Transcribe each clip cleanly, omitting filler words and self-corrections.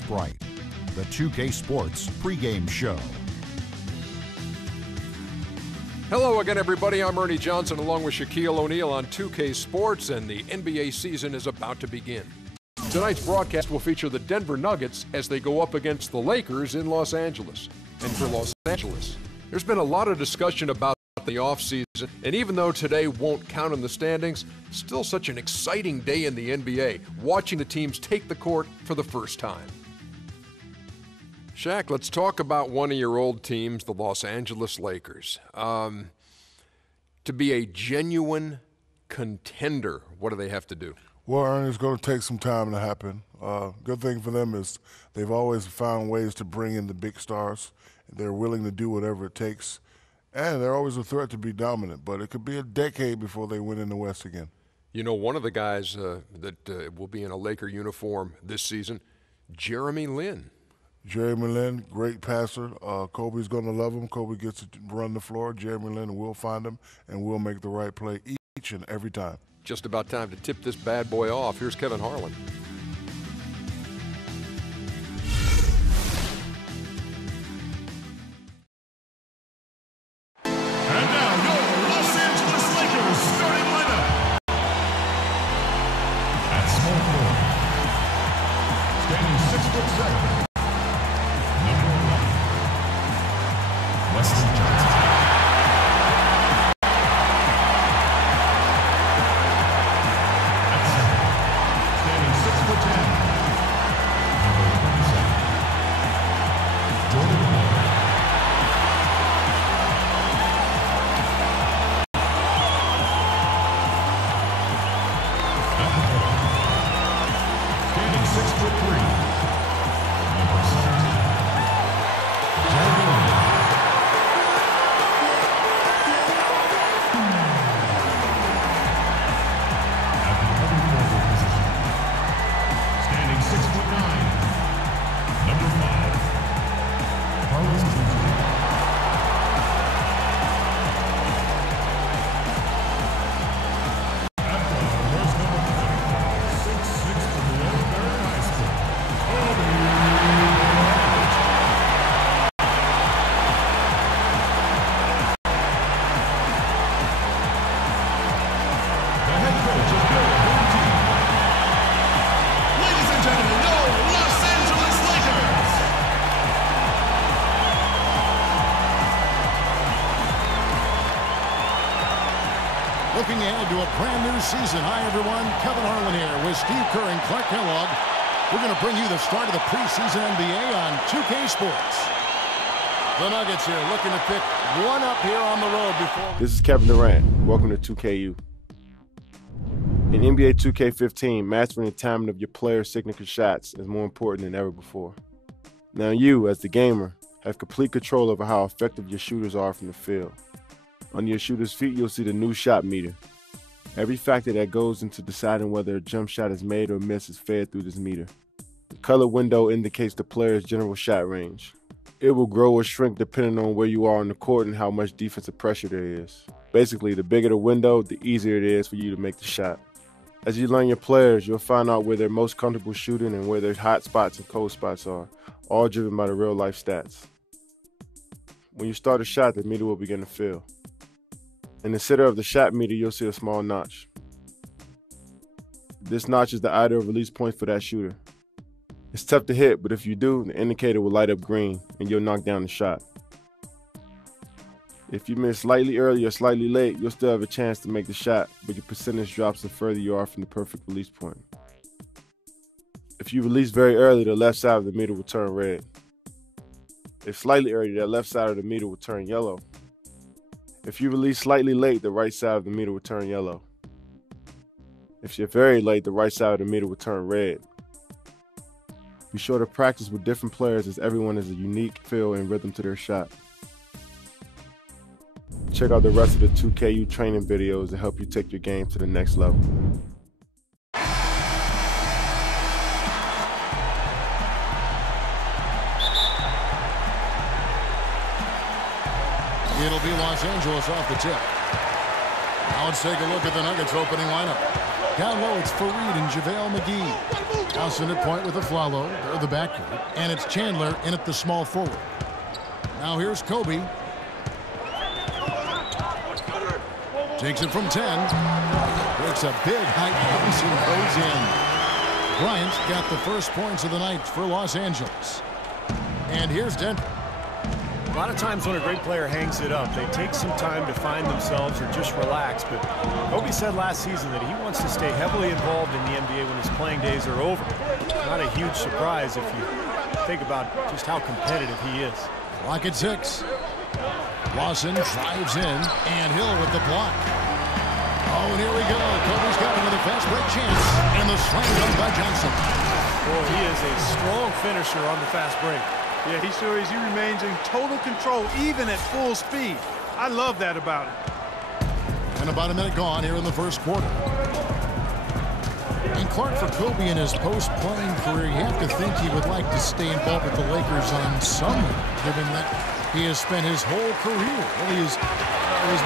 Bryant, the 2K Sports pregame show. Hello again, everybody. I'm Ernie Johnson along with Shaquille O'Neal on 2K Sports, and the NBA season is about to begin. Tonight's broadcast will feature the Denver Nuggets as they go up against the Lakers in Los Angeles. And for Los Angeles, there's been a lot of discussion about the offseason, and even though today won't count in the standings, still such an exciting day in the NBA, watching the teams take the court for the first time. Shaq, let's talk about one of your old teams, the Los Angeles Lakers. To be a genuine contender, what do they have to do? Well, Ernie, it's going to take some time to happen. Good thing for them is they've always found ways to bring in the big stars. They're willing to do whatever it takes, and they're always a threat to be dominant. But it could be a decade before they win in the West again. You know, one of the guys that will be in a Laker uniform this season, Jeremy Lin. Jeremy Lin, great passer. Kobe's going to love him. Kobe gets to run the floor. Jeremy Lin will find him and will make the right play each and every time. Just about time to tip this bad boy off. Here's Kevin Harlan. And now your Los Angeles Lakers starting lineup. At small forward, standing 6'7". Number 1, Wesley Johnson. At center, standing 6'10". Number 27, Jordan Walker. At the middle, standing 6'3", number 17, Jeremy Lin. At the other forward position, standing 6'9", number 5, Carlos Boozer. At guard, there's number 20, 6'6" from Woodbury High School, Kobe Bryant. The head coach of your home team. Ladies and gentlemen, your Los Angeles Lakers. Looking ahead to a brand new season. Hi, everyone. Kevin Harlan here with Steve Kerr and Clark Kellogg. We're going to bring you the start of the preseason NBA on 2K Sports. The Nuggets here looking to pick one up here on the road before. This is Kevin Durant. Welcome to 2KU. In NBA 2K15, mastering the timing of your players' signature shots is more important than ever before. Now you, as the gamer, have complete control over how effective your shooters are from the field. On your shooter's feet, you'll see the new shot meter. Every factor that goes into deciding whether a jump shot is made or missed is fed through this meter. The color window indicates the player's general shot range. It will grow or shrink depending on where you are on the court and how much defensive pressure there is. Basically, the bigger the window, the easier it is for you to make the shot. As you learn your players, you'll find out where they're most comfortable shooting and where their hot spots and cold spots are, all driven by the real-life stats. When you start a shot, the meter will begin to fill. In the center of the shot meter, you'll see a small notch. This notch is the ideal release point for that shooter. It's tough to hit, but if you do, the indicator will light up green and you'll knock down the shot. If you miss slightly early or slightly late, you'll still have a chance to make the shot, but your percentage drops the further you are from the perfect release point. If you release very early, the left side of the meter will turn red. If slightly early, the left side of the meter will turn yellow. If you release slightly late, the right side of the meter will turn yellow. If you're very late, the right side of the meter will turn red. Be sure to practice with different players as everyone has a unique feel and rhythm to their shot. Check out the rest of the 2KU training videos to help you take your game to the next level. It'll be Los Angeles off the tip. Now let's take a look at the Nuggets opening lineup. Down low, it's Fareed and JaVale McGee. Lawson at point with a Flalo. They're the backcourt. And it's Chandler in at the small forward. Now here's Kobe. Takes it from 10. Works a big height pass and goes in. Bryant got the first points of the night for Los Angeles. And here's Denver. A lot of times when a great player hangs it up, they take some time to find themselves or just relax. But Kobe said last season that he wants to stay heavily involved in the NBA when his playing days are over. Not a huge surprise if you think about just how competitive he is. Clock at 6. Lawson drives in, and Hill with the block. Oh, and here we go. Kobe's got another fast break chance, and the slam dunk by Johnson. Boy, he is a strong finisher on the fast break. Yeah, he sure is. He remains in total control, even at full speed. I love that about him. And about a minute gone here in the first quarter. And Clark, for Kobe in his post-playing career, you have to think he would like to stay involved with the Lakers on some level, given that he has spent his whole career, really his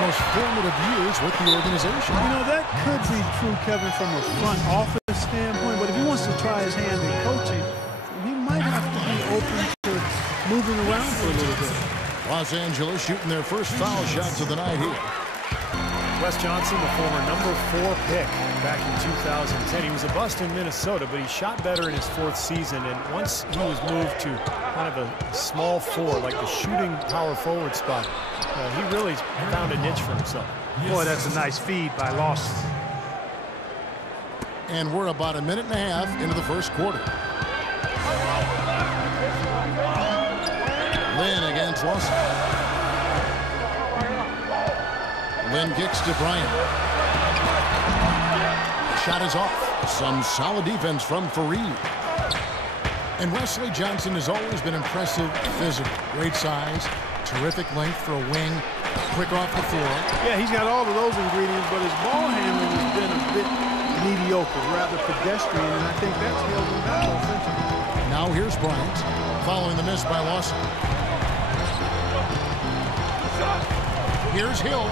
most formative years with the organization. You know, that could be true, Kevin, from a front office standpoint, but if he wants to try his hand in coaching, he might have to be open to moving around for a little bit. Los Angeles shooting their first foul shots of the night here. Wes Johnson, the former #4 pick back in 2010. He was a bust in Minnesota, but he shot better in his 4th season. And once he was moved to kind of a small 4, like the shooting power forward spot, he really found a niche for himself. Boy, that's a nice feed by Lawson. And we're about a minute and a half into the first quarter. Lynn against Lawson. Lynn kicks to Bryant. Shot is off. Some solid defense from Fareed. And Wesley Johnson has always been impressive physically. Great size, terrific length for a wing, quick off the floor. Yeah, he's got all of those ingredients, but his ball handling has been a bit mediocre, rather pedestrian, and I think that's held him back offensively. Now here's Bryant, following the miss by Lawson. Here's Hill.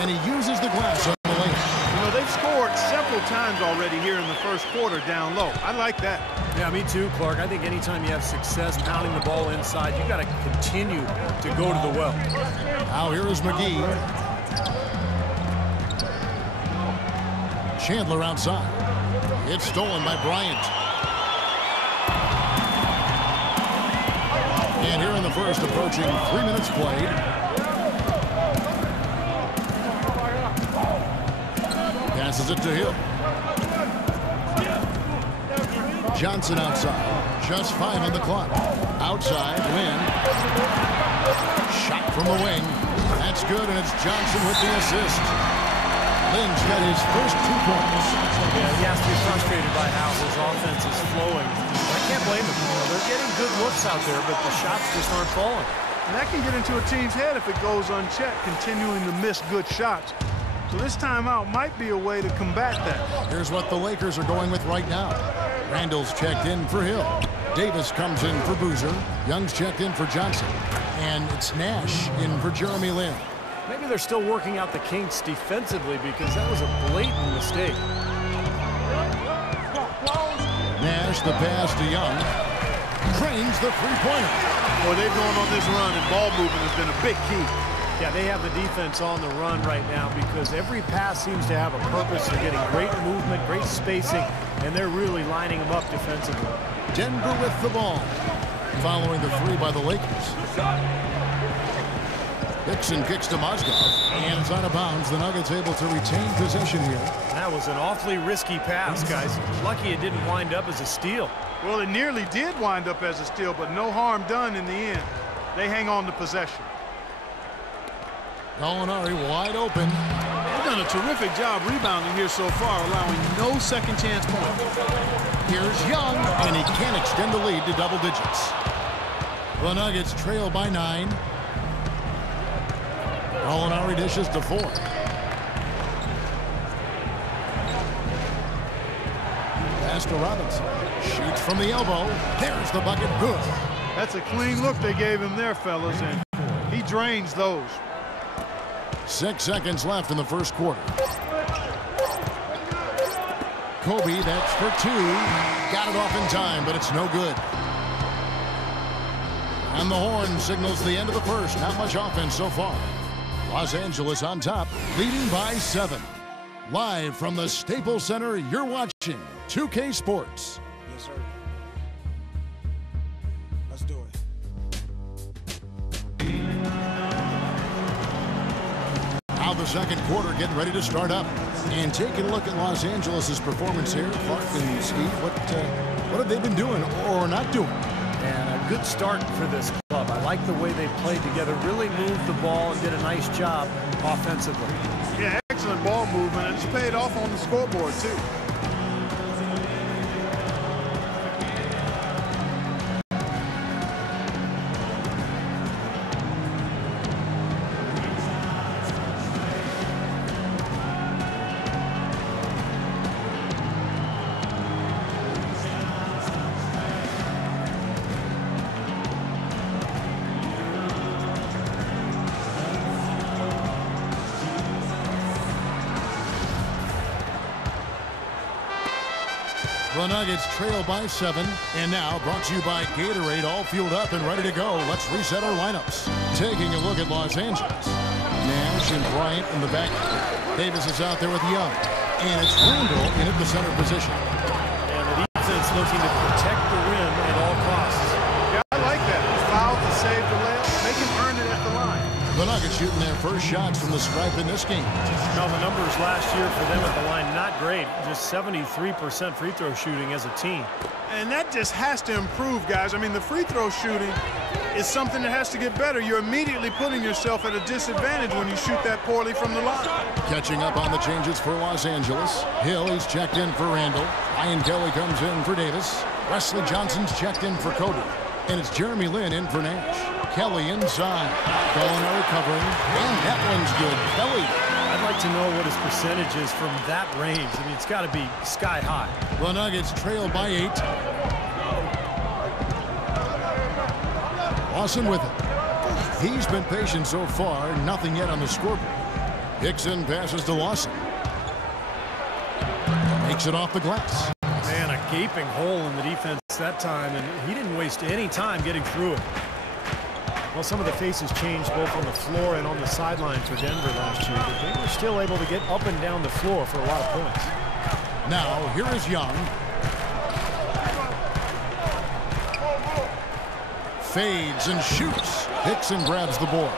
And he uses the glass on the lane. You know, they've scored several times already here in the first quarter down low. I like that. Yeah, me too, Clark. I think anytime you have success pounding the ball inside, you got to continue to go to the well. Now here is McGee. Chandler outside. It's stolen by Bryant. And here in the first, approaching 3 minutes played. Passes it to Hill. Johnson outside. Just 5 on the clock. Outside, Lynn. Shot from the wing. That's good, and it's Johnson with the assist. Lynn's got his first 2 points. Yeah, he has to be frustrated by how his offense is flowing. I can't blame him. They're getting good looks out there, but the shots just aren't falling. And that can get into a team's head if it goes unchecked, continuing to miss good shots. So this timeout might be a way to combat that. Here's what the Lakers are going with right now. Randall's checked in for Hill. Davis comes in for Boozer. Young's checked in for Johnson. And it's Nash in for Jeremy Lin. Maybe they're still working out the kinks defensively because that was a blatant mistake. Nash, the pass to Young. Drains the three-pointer. Boy, they've gone on this run, and ball movement has been a big key. Yeah, they have the defense on the run right now because every pass seems to have a purpose. They're getting great movement, great spacing, and they're really lining them up defensively. Denver with the ball. Following the 3 by the Lakers. Dixon kicks to Mozgov, and it's out of bounds. The Nuggets able to retain possession here. That was an awfully risky pass, guys. Lucky it didn't wind up as a steal. Well, it nearly did wind up as a steal, but no harm done in the end. They hang on to possession. Gallinari wide open. They've done a terrific job rebounding here so far, allowing no second chance points. Here's Young, and he can't extend the lead to double digits. The Nuggets trail by 9. Gallinari dishes to 4. Pass to Robinson. Shoots from the elbow. There's the bucket. Good. That's a clean look they gave him there, fellas, and he drains those. 6 seconds left in the first quarter. Kobe, that's for 2. Got it off in time, but it's no good. And the horn signals the end of the first. Not much offense so far. Los Angeles on top, leading by 7. Live from the Staples Center, you're watching 2K Sports. Yes, sir. Let's do it. Now the second quarter getting ready to start up. And taking a look at Los Angeles' performance here, Clark and Steve, what have they been doing or not doing? And a good start for this club. I like the way they played together, really moved the ball and did a nice job offensively. Yeah, excellent ball movement, and it's paid off on the scoreboard, too. The Nuggets trail by 7, and now brought to you by Gatorade, all fueled up and ready to go. Let's reset our lineups. Taking a look at Los Angeles. Nash and Bryant in the back. Davis is out there with Young, and it's Randall in at the center position. And the defense looking to protect the rim at all costs. Yeah, I like that. Foul to save the layup. They can earn it at the line. The Nuggets shooting their first shots from the stripe in this game. Now the numbers last year for them at the line, not great. Just 73% free throw shooting as a team. And that just has to improve, guys. I mean, the free throw shooting is something that has to get better. You're immediately putting yourself at a disadvantage when you shoot that poorly from the line. Catching up on the changes for Los Angeles. Hill, he's checked in for Randall. Ryan Kelly comes in for Davis. Wesley Johnson's checked in for Kobe. And it's Jeremy Lin in for Nash. Kelly inside. Gallinari covering. And that one's good. Kelly. I'd like to know what his percentage is from that range. I mean, it's got to be sky high. The Nuggets trail by 8. Lawson with it. He's been patient so far. Nothing yet on the scoreboard. Hickson passes to Lawson. Makes it off the glass. Man, a gaping hole in the defense that time, and he didn't waste any time getting through it. Well, some of the faces changed both on the floor and on the sideline for Denver last year, but they were still able to get up and down the floor for a lot of points. Now, here is Young. Fades and shoots. Hickson grabs the board.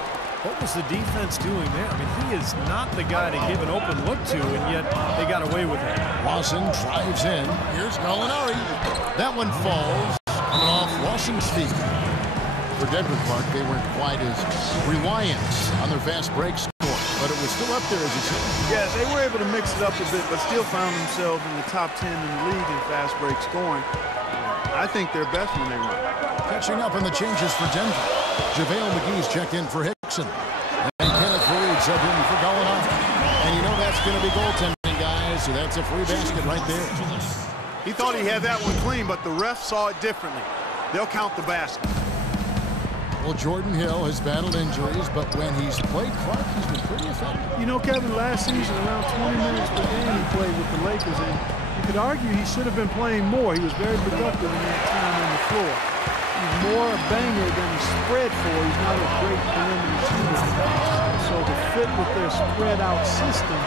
What was the defense doing there? I mean, he is not the guy to give an open look to, and yet they got away with it. Lawson drives in. Here's Gallinari. That one falls. Coming off Lawson's feet. For Denver, Clark, they weren't quite as reliant on their fast break score, but it was still up there, as you said. Yeah, they were able to mix it up a bit, but still found themselves in the top 10 in the league in fast break scoring. I think they're best when they run. Catching up on the changes for Denver. JaVale McGee's checked in for Hickson. And Kenneth Faried subbed in for Gallinari. And you know that's going to be goaltending, guys, so that's a free basket right there. He thought he had that one clean, but the ref saw it differently. They'll count the basket. Well, Jordan Hill has battled injuries, but when he's played, Clark, he's been pretty effective. You know, Kevin, last season, around 20 minutes per game he played with the Lakers, and you could argue he should have been playing more. He was very productive in that time on the floor. He's more a banger than he's spread for. He's not a great perimeter shooter. So the fit with their spread-out system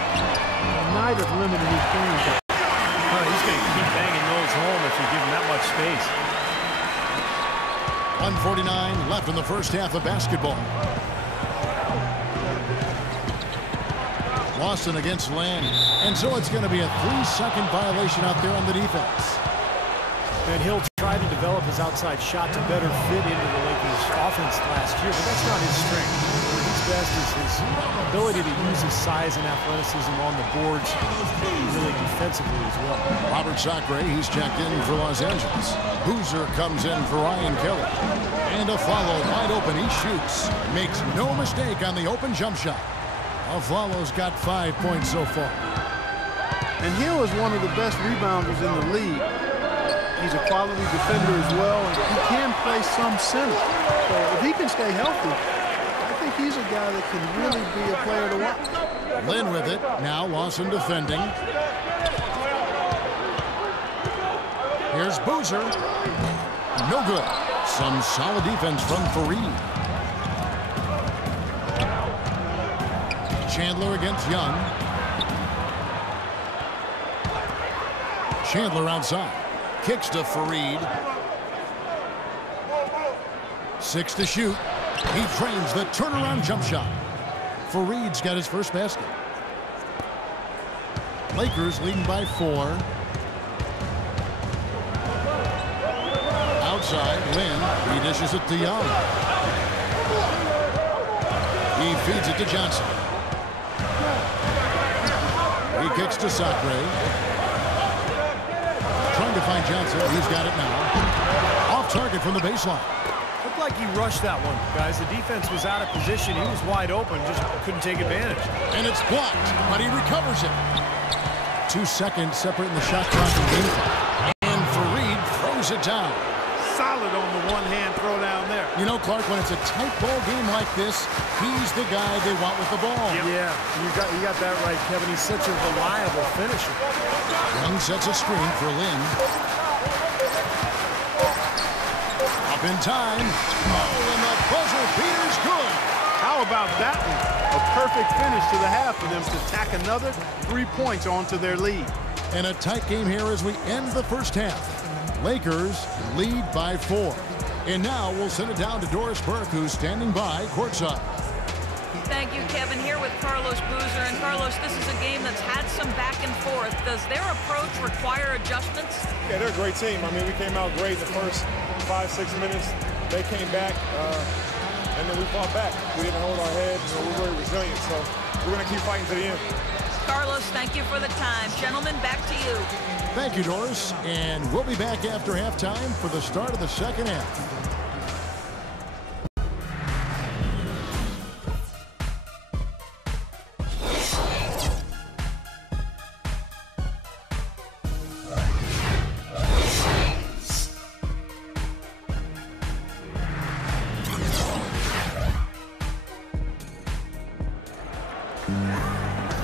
might have limited his game. He's going to keep banging those home if you give him that much space. 1:49 left in the first half of basketball. Lawson against Land. And so it's going to be a 3-second violation out there on the defense. And he'll try to develop his outside shot to better fit into the Lakers' offense last year, but that's not his strength. His best is his ability to use his size and athleticism on the boards, really defensively as well. Robert Sacre, he's checked in for Los Angeles. Boozer comes in for Ryan Kelly. And a follow wide open. He shoots. Makes no mistake on the open jump shot. Aflalo's got 5 points so far. And Hill is one of the best rebounders in the league. He's a quality defender as well, and he can play some center. So if he can stay healthy, I think he's a guy that can really be a player to watch. Lin with it. Now Lawson defending. Here's Boozer. No good. Some solid defense from Fareed. Chandler against Young. Chandler outside. Kicks to Fareed. 6 to shoot. He trains the turnaround jump shot. Fareed's got his first basket. Lakers leading by 4. Outside, Lynn. He dishes it to Young. He feeds it to Johnson. He kicks to Sacre. Trying to find Johnson. He's got it now. Off target from the baseline. Looked like he rushed that one, guys. The defense was out of position. He was wide open, just couldn't take advantage. And it's blocked, but he recovers it. 2 seconds separating the shot clock and game clock. And Fareed throws it down. Solid on the one-hand throw down there. You know, Clark, when it's a tight ball game like this, he's the guy they want with the ball. Yeah, you got that right, Kevin. He's such a reliable finisher. Young sets a screen for Lynn. Up in time. Oh, and the buzzer beater's good. How about that one? A perfect finish to the half for them to tack another 3 points onto their lead. And a tight game here as we end the first half. Lakers lead by 4. And now we'll send it down to Doris Burke, who's standing by courtside. Thank you, Kevin. Here with Carlos Boozer. And Carlos, this is a game that's had some back and forth. Does their approach require adjustments? Yeah, they're a great team. I mean, we came out great the first 5-6 minutes. They came back, and then we fought back. We didn't hold our head. You know, we were very resilient. So we're going to keep fighting to the end. Carlos, thank you for the time. Gentlemen, back to you. Thank you, Doris. And we'll be back after halftime for the start of the second half.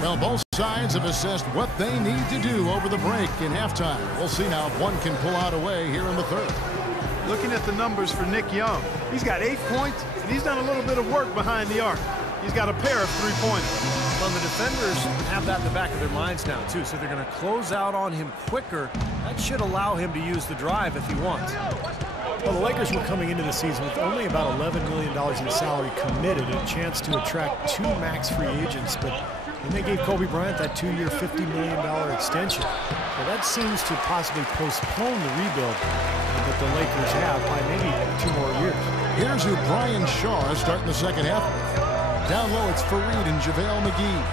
Well, both sides have assessed what they need to do over the break in halftime. We'll see now if one can pull out away here in the third. Looking at the numbers for Nick Young, he's got 8 points, and he's done a little bit of work behind the arc. He's got a pair of 3-pointers. Well, the defenders have that in the back of their minds now, too, so they're going to close out on him quicker. That should allow him to use the drive if he wants. Well, the Lakers were coming into the season with only about $11 million in salary committed, and a chance to attract 2 max free agents, but then they gave Kobe Bryant that 2-year, $50 million extension. So that seems to possibly postpone the rebuild that the Lakers have by maybe 2 more years. Here's who Brian Shaw is starting the second half with. Down low, it's Fareed and JaVale McGee.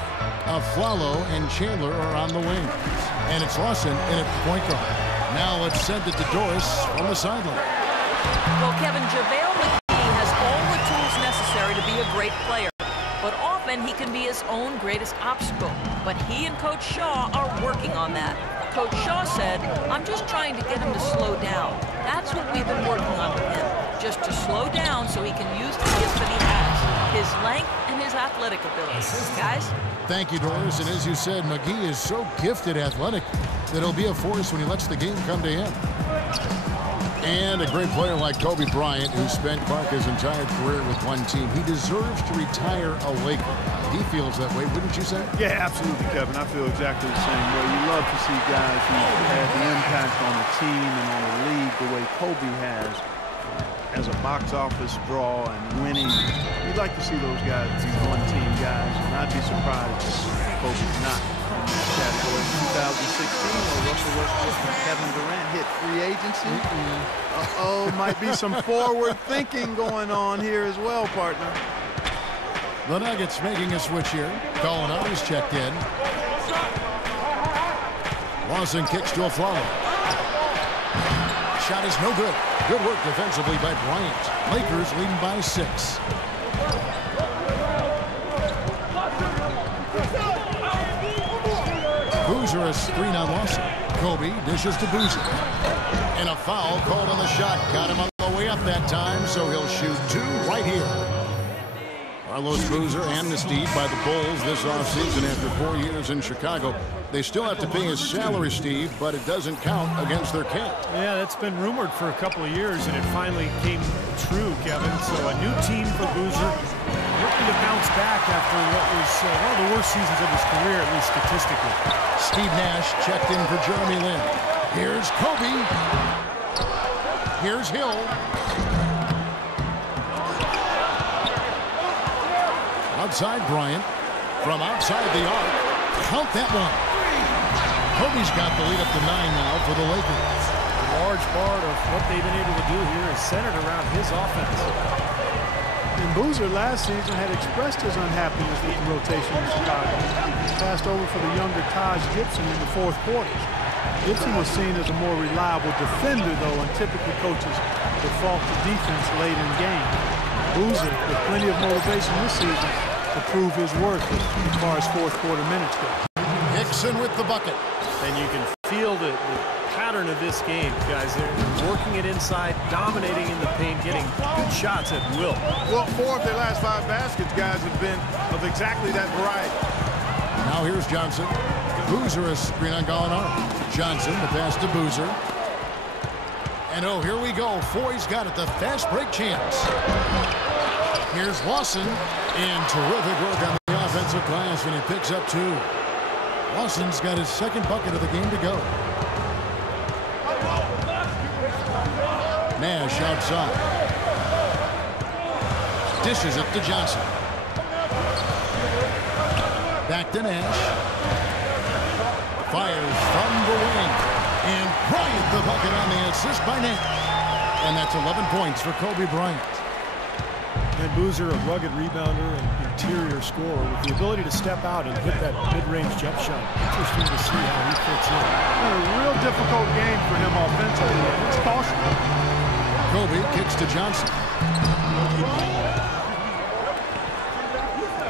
Aflalo and Chandler are on the wing. And it's Lawson in at the point guard. Now let's send it to Doris on the sideline. Well, Kevin, JaVale McGee has all the tools necessary to be a great player. But often he can be his own greatest obstacle. But he and Coach Shaw are working on that. Coach Shaw said, I'm just trying to get him to slow down. That's what we've been working on with him. Just to slow down so he can use the gift that he has. His length and his athletic abilities. Guys? Thank you, Doris. And as you said, McGee is so gifted athletic that he'll be a force when he lets the game come to him. And a great player like Kobe Bryant, who spent Clark his entire career with one team, he deserves to retire a Laker. He feels that way, wouldn't you say? Yeah, absolutely, Kevin. I feel exactly the same way. You love to see guys who have the impact on the team and on the league the way Kobe has as a box office draw and winning. You'd like to see those guys be one-team guys, and I'd be surprised if Kobe's not in that category. 2016, where Russell Westbrook and Kevin Durant hit free agency. Uh-oh, might be some forward thinking going on here as well, partner. The Nuggets making a switch here. Gallinari's checked in. Lawson kicks to Aflalo. Shot is no good. Good work defensively by Bryant. Lakers leading by 6. Boozer a screen on Lawson. Kobe dishes to Boozer. And a foul called on the shot. Got him on the way up that time, so he'll shoot 2 right here. Carlos Boozer amnestied by the Bulls this offseason after 4 years in Chicago. They still have to pay his salary, Steve, but it doesn't count against their cap. Yeah, that's been rumored for a couple of years, and it finally came true, Kevin. So a new team for Boozer, looking to bounce back after what was one of the worst seasons of his career, at least statistically. Steve Nash checked in for Jeremy Lin. Here's Kobe. Here's Hill. Outside Bryant. From outside the arc. Count that one. Kobe's got the lead up to 9 now for the Lakers. A large part of what they've been able to do here is centered around his offense. And Boozer last season had expressed his unhappiness with the rotation in Chicago. He passed over for the younger Taj Gibson in the fourth quarters. Gibson was seen as a more reliable defender, though, and typically coaches default to defense late in game. Boozer with plenty of motivation this season to prove his worth as far as fourth quarter minutes go. Hickson with the bucket. And you can feel the pattern of this game, guys. They're working it inside, dominating in the paint, getting good shots at will. Well, 4 of their last 5 baskets, guys, have been of exactly that variety. Now here's Johnson. Boozer is screen on Gallinari. Johnson, the pass to Boozer. And oh, here we go. Foy's got it, the fast break chance. Here's Lawson, and terrific work on the offensive glass, and he picks up 2. Lawson's got his second bucket of the game to go. Nash outside. Dishes it to Johnson. Back to Nash. Fires from the wing. And Bryant the bucket on the assist by Nash. And that's 11 points for Kobe Bryant. And Boozer, a rugged rebounder and interior scorer with the ability to step out and hit that mid-range jump shot. Interesting to see how he fits in. A real difficult game for him offensively. It's costly. Kobe kicks to Johnson.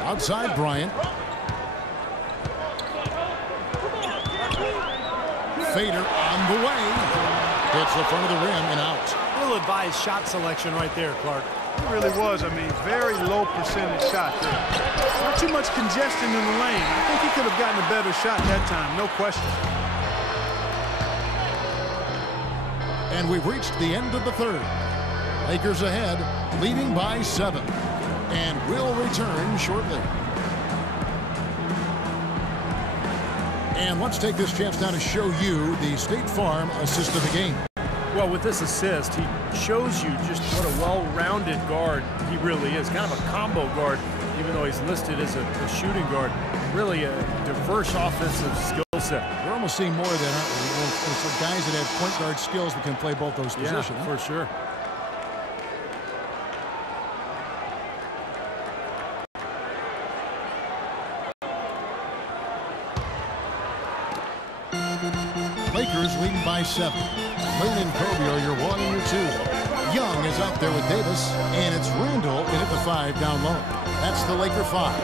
Outside Bryant. Fader on the way. Hits the front of the rim and out. Ill-advised shot selection right there, Clark. It really was. I mean, very low percentage shot there. Not too much congestion in the lane. I think he could have gotten a better shot that time, no question. And we've reached the end of the third. Lakers ahead, leading by 7. And will return shortly. And let's take this chance now to show you the State Farm assist of the game. Well, with this assist, he shows you just what a well-rounded guard he really is. Kind of a combo guard, even though he's listed as a shooting guard. Really a diverse offensive skill set. We're almost seeing more of that, aren't we? It's guys that have point guard skills that can play both those positions. Yeah, for sure. Lakers leading by 7. Lane and Kobe are your 1 and your 2. Young is out there with Davis, and it's Randall in at the 5 down low. That's the Laker 5.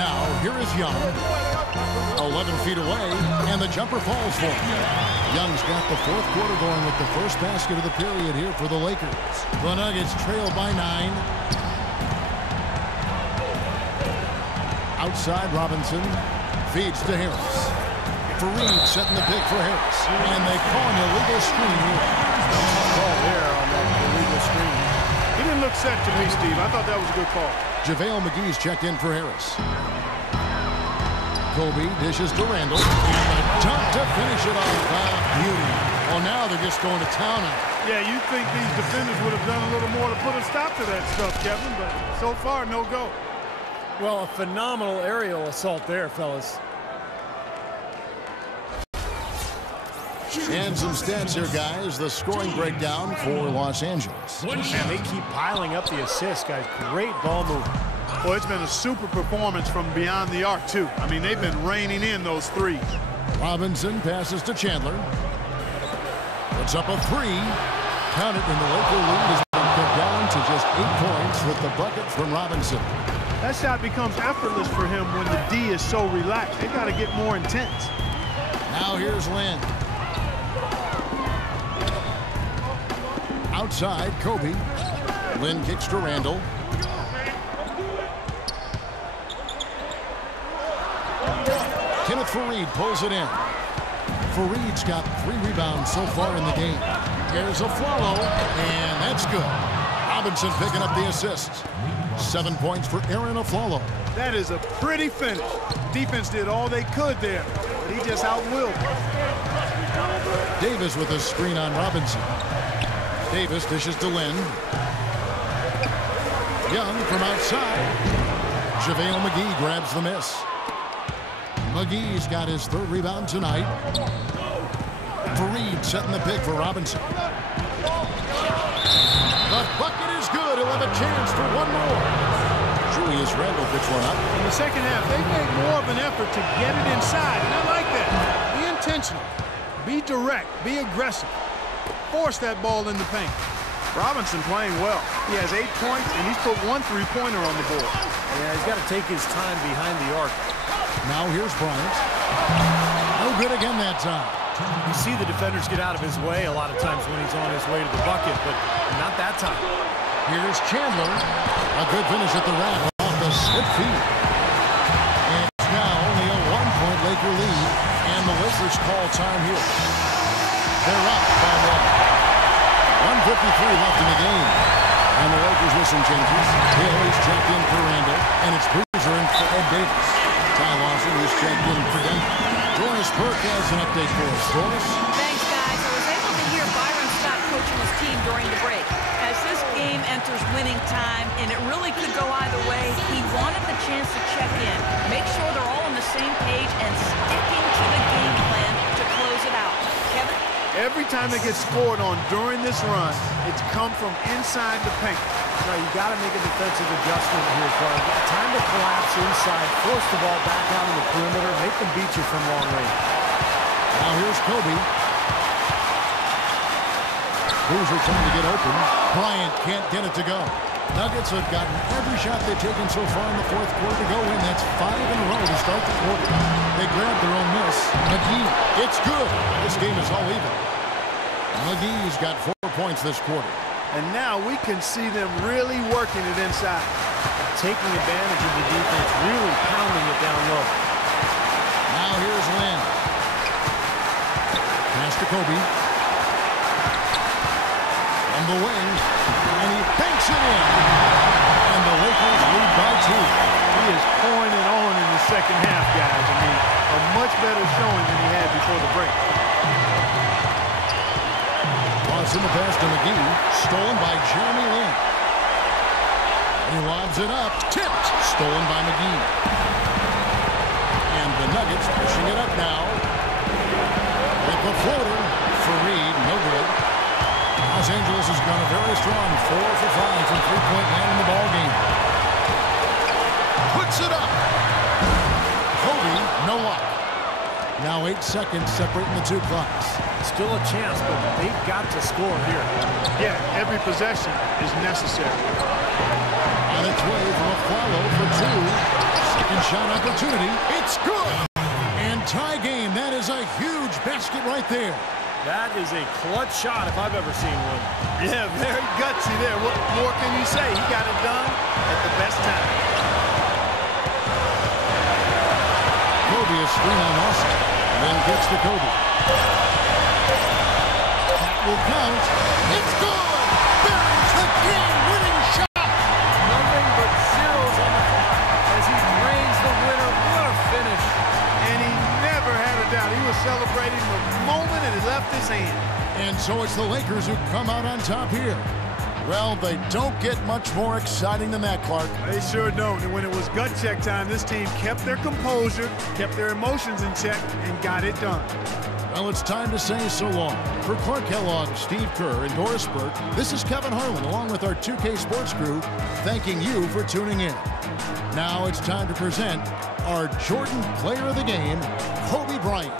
Now, here is Young. 11 feet away, and the jumper falls for him. Young's got the fourth quarter going with the first basket of the period here for the Lakers. The Nuggets trail by 9. Outside Robinson. Feeds to Harris. Fareed setting the pick for Harris. And they call an illegal screen here. Ball there on that illegal screen. He didn't look set to me, Steve. I thought that was a good call. JaVale McGee's checked in for Harris. Kobe dishes to Randall. And a dunk to finish it off. Beauty. Well, now they're just going to town on it. Yeah, you think these defenders would have done a little more to put a stop to that stuff, Kevin, but so far, no go. Well, a phenomenal aerial assault there, fellas. And some stats here, guys. The scoring breakdown for Los Angeles. And they keep piling up the assists, guys. Great ball movement. Well, it's been a super performance from beyond the arc, too. I mean, they've been raining in those threes. Robinson passes to Chandler. Puts up a 3. Count it, and the Laker lead has been cut down to just 8 points with the bucket from Robinson. That shot becomes effortless for him when the D is so relaxed. They got to get more intense. Now here's Lin. Outside, Kobe. Lin kicks to Randall. Fareed pulls it in. Fareed's got 3 rebounds so far in the game. Here's a follow, and that's good. Robinson picking up the assist. 7 points for Aaron Aflalo. That is a pretty finish. Defense did all they could there, but he just outwilled them. Davis with a screen on Robinson. Davis dishes to Lynn. Young from outside. JaVale McGee grabs the miss. McGee's got his 3rd rebound tonight. Fareed setting the pick for Robinson. The bucket is good. He'll have a chance for one more. Julius Randle picks one up. In the second half, they made more of an effort to get it inside, and I like that. Be intentional. Be direct. Be aggressive. Force that ball in the paint. Robinson playing well. He has 8 points, and he's put 1 3-pointer on the board. Yeah, he's got to take his time behind the arc. Now here's Bryant. No good again that time. You see the defenders get out of his way a lot of times when he's on his way to the bucket, but not that time. Here's Chandler. A good finish at the rack off the slip feed. And it's now only a 1-point Laker lead, and the Lakers call time here. They're up by 1. 1:53 left in the game. And the Lakers with some changes. Hill is checked in for Randall, and it's Boozer in for Ed Davis. Ty Lawson is checked in for Denver. Doris Burke has an update for us. Doris? Thanks, guys. I was able to hear Byron Scott coaching his team during the break. As this game enters winning time, and it really could go either way, he wanted the chance to check in, make sure they're all on the same page, and sticking to the game plan to close it out. Kevin? Every time they get scored on during this run, it's come from inside the paint. Now, you got to make a defensive adjustment here, Clark. Time to collapse inside, force the ball back out on the perimeter, make them beat you from long range. Now here's Kobe. Boozer trying to get open. Bryant can't get it to go. Nuggets have gotten every shot they've taken so far in the 4th quarter to go in. That's 5 in a row to start the quarter. They grabbed their own miss. McGee, it's good. This game is all even. McGee's got 4 points this quarter. And now we can see them really working it inside. Taking advantage of the defense, really pounding it down low. Now here's Lynn. Pass to Kobe. On the wing, and he banks it in. And the Lakers lead by 2. He is pouring it on in the second half, guys. I mean, a much better showing than he had before the break. In the pass to McGee, stolen by Jeremy Lin. He lobs it up, tipped, stolen by McGee. And the Nuggets pushing it up now. With the floater, Fareed, no good. Los Angeles has gone a very strong 4 for 5 from 3-point land in the ball game. Puts it up. Kobe, no luck. Now 8 seconds separating the 2 clocks. Still a chance, but they've got to score here. Yeah, every possession is necessary. On its way from a follow for 2. Second shot opportunity. It's good. And tie game. That is a huge basket right there. That is a clutch shot if I've ever seen one. Yeah, very gutsy there. What more can you say? He got it done at the best time. Kobe is screen on Austin. Then gets to Kobe. That will count. It's good. Buries the game-winning shot. Nothing but zeros on the clock as he drains the winner. What a finish. And he never had a doubt. He was celebrating the moment it left his hand. And so it's the Lakers who come out on top here. Well, they don't get much more exciting than that, Clark. They sure don't. And when it was gut check time, this team kept their composure, kept their emotions in check, and got it done. Well, it's time to say so long. For Clark Kellogg, Steve Kerr, and Doris Burke, this is Kevin Harlan, along with our 2K Sports crew, thanking you for tuning in. Now it's time to present our Jordan Player of the Game, Kobe Bryant.